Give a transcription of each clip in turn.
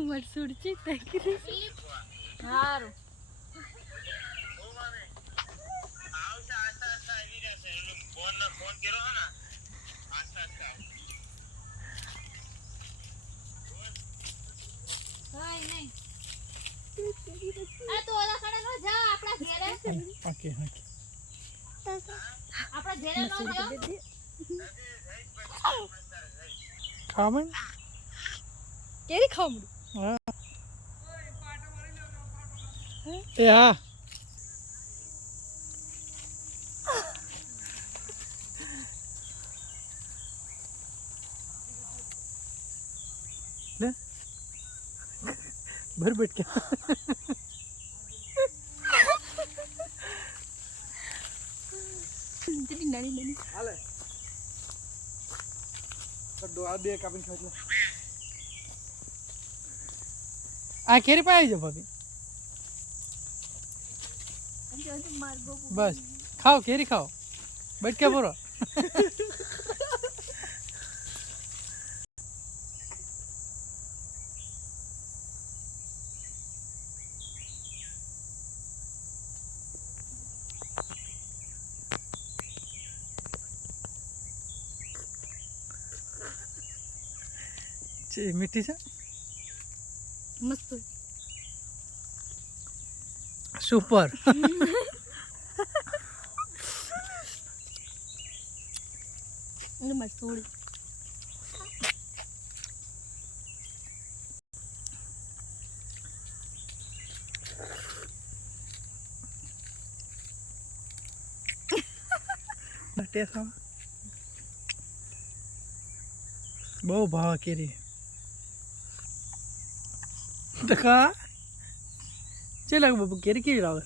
મરસુડજી તકરી હારું આવશે આસ્તા આસ્તા આવી રહેશે એનો ફોન કર્યો હે ને આસ્તા આસ્તા કાઈ નહીં આ તો ઓલા કણે નો જા આપડા ઘરે ઓકે ઓકે આપડા ઘરે નો જો ખામણ કેરી ખામડું હા એ હા ले भर बैठ के इतनी ननी ननी हाले कड्डो आ दे कापिन खाई લે आ केरी पाई जा भाभी बस खाओ केरी खाओ बैठ के बोलो मीठी से मस्त सुपर ये मसूड़ी टेस्ट बहु भाव केरी देखा चल बाबू केरी केवी लावे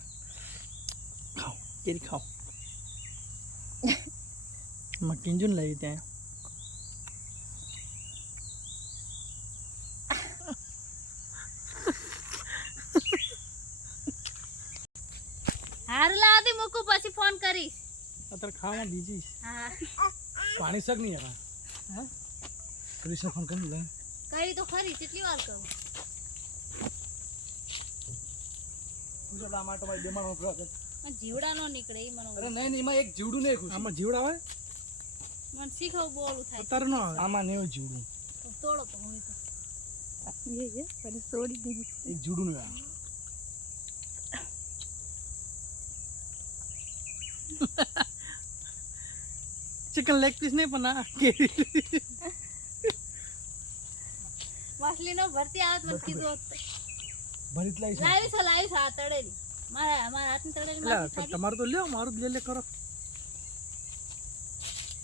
खाओ केरी खाओ मैं किंजन लाई ते हारला आदि मुकू પછી ફોન કરીશ અત્યારે ખાવા બીજી હા પાણી સક નહીં યાર હા પોલીસને ફોન કરી લે કરી તો ખરી કેટલી વાર કહું પૂછો ટમાટો ભાઈ દેમાનો ઉભરો છે જીવડા નો નીકળે ઈ મને અરે નહીં એમાં એક જીવડું નહીં ખુશ આમાં જીવડા આવે મને શીખવ બોલું થાય અત્યારે નો આવે આમાં નહીં જીવડું તોડો તો હોય તો ये पर सोड़ी दी એક જીવડું નહીં આવે चिकन लेग पीस नहीं बना માછલી નો ભરતી આવત મને કીધું ભરીત લાઈ લાવી છે આ તળેલી મારા હાથની તળેલી માછલી તમારું તો લ્યો મારું લે કરો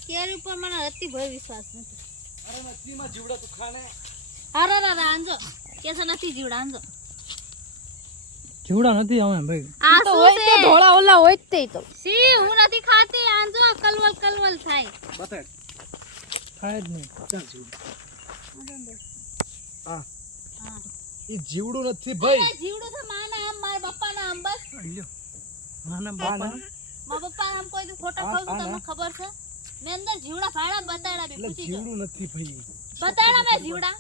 કેરી ઉપર મને અતિ ભય વિશ્વાસ નથી અરે મછલી માં જીવડા તું ખાને અરે આંજો કેસા નથી જીવડા આંજો જીવડા નથી અમે ભાઈ આ તો હોય તે ઢોળા ઓલા હોય તે તો સી હું નથી ખાતી આંજો કલવલ થાય બતાય થાય જ નહીં ચાલ જીવડું હા હા ઈ જીવડું નથી ભાઈ એ જીવડું છે માના આમ મારા પપ્પાના આમ બસ લ્યો માના બાના મારા પપ્પા આમ કોઈ દી ખોટા ખાવ તો તમને ખબર છે મેં અંદર જીવડા ભાડા બતાડા બી એટલે પૂછી જીવડું નથી ભાઈ બતાડા મેં જીવડા